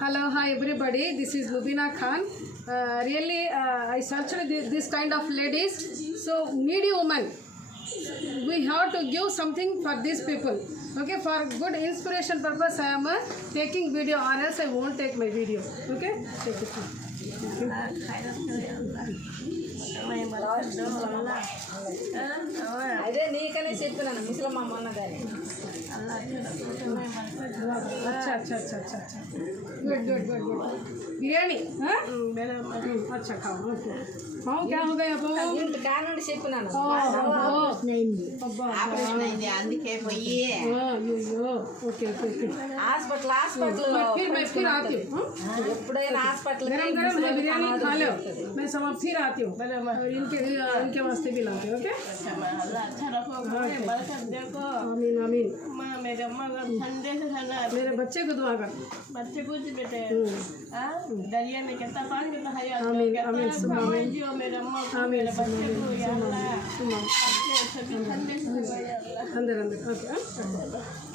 Hello, hi everybody. This is Lubina Khan. Really, I searched this kind of ladies. So needy woman, we have to give something for these people. Okay, for good inspiration purpose, I am taking video, or else I won't take my video. Okay, take it. అదే నీకనే చెప్పినాను ముసలమ్మ అన్నదాన్ని अच्छा अच्छा अच्छा अच्छा अच्छा good good good good biryani हाँ अच्छा खाओ ओके खाओ क्या हो गया अब ఇంటి కానుండి చెప్పినాను ఆపరేషన్ అయింది అందుకే పోయి अयो ओके ओके ओके హాస్పిటల్ मैं फिर आती हूँ ఎప్పుడైనా హాస్పిటల్ गरम गरम है बिरयानी खा लो मैं सब फिर आती हूँ और इनके वास्ते भी लाती हूँ ओके अच्छा रखो बरकत देखो आमीन आमीन मेरे अम्मा का ठंडे से ठंडा मेरे बच्चे को दुआ कर बच्चे कुछ बेटे दरिया में कितना पानी कितना हरिया आमीन आमीन सुबह आमीन जो मेरे अम्मा को आमीन मेरे बच्चे को या अल्लाह सुबह अपने सभी ठंडे से अंदर अंदर ओके